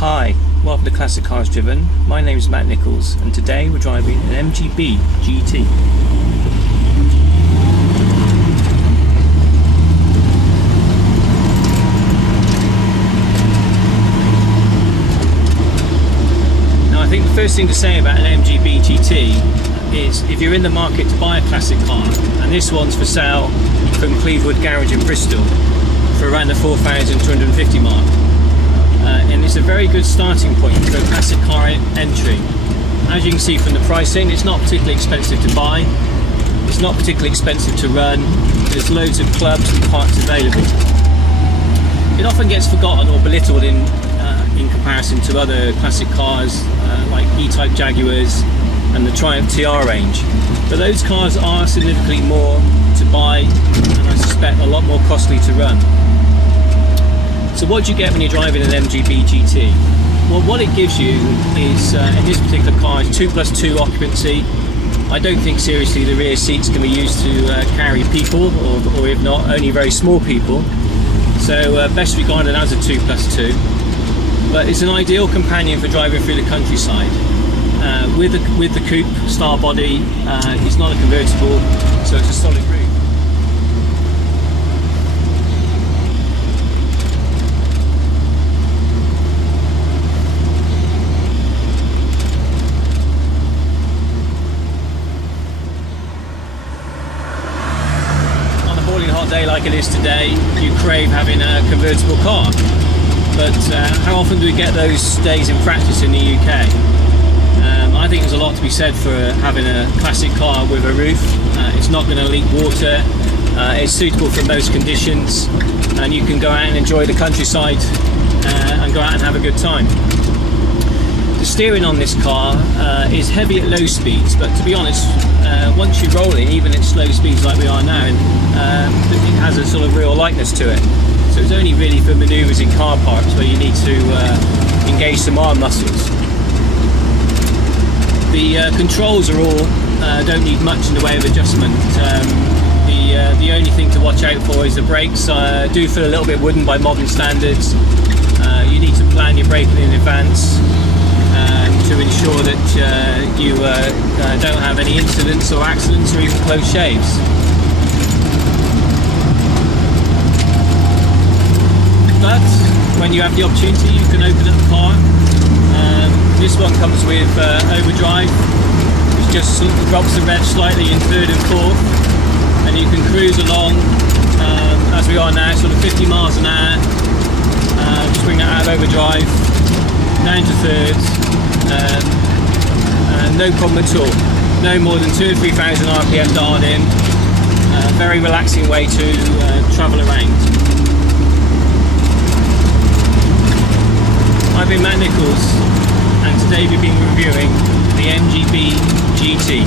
Hi, welcome to Classic Cars Driven. My name is Matt Nichols and today we're driving an Mgb Gt. Now I think the first thing to say about an Mgb Gt is if you're in the market to buy a classic car, and this one's for sale from Clevewood Garage in Bristol for around the 4,250 mark. And it's a very good starting point for a classic car entry. As you can see from the pricing, it's not particularly expensive to buy, it's not particularly expensive to run, there's loads of clubs and parts available. It often gets forgotten or belittled in comparison to other classic cars like E-Type Jaguars and the Triumph TR range, but those cars are significantly more to buy and I suspect a lot more costly to run. So what do you get when you're driving an Mgb Gt? Well, what it gives you is, in this particular car, is 2+2 occupancy. I don't think seriously the rear seats can be used to carry people, or if not, only very small people. So best regarded as a 2+2. But it's an ideal companion for driving through the countryside. With the coupe style body, it's not a convertible, so it's a solid roof. Hot day like it is today, you crave having a convertible car, but how often do we get those days in practice in the UK? I think there's a lot to be said for having a classic car with a roof. It's not going to leak water, it's suitable for most conditions, and you can go out and enjoy the countryside and go out and have a good time. The steering on this car is heavy at low speeds, but to be honest, once you're rolling, even at slow speeds like we are now, it has a sort of real lightness to it. So it's only really for manoeuvres in car parks where you need to engage some arm muscles. The controls are all don't need much in the way of adjustment. The only thing to watch out for is the brakes. Do feel a little bit wooden by modern standards. You need to plan your braking in advance to ensure that you don't have any incidents or accidents or even close shaves. But when you have the opportunity, you can open up the car. This one comes with overdrive, which just drops the rev slightly in third and fourth, and you can cruise along as we are now, sort of 50 miles an hour. Just bring that out of overdrive, down to third. No problem at all. No more than 2,000 or 3,000 RPM dialed in. Very relaxing way to travel around. I've been Matt Nichols, and today we've been reviewing the Mgb Gt.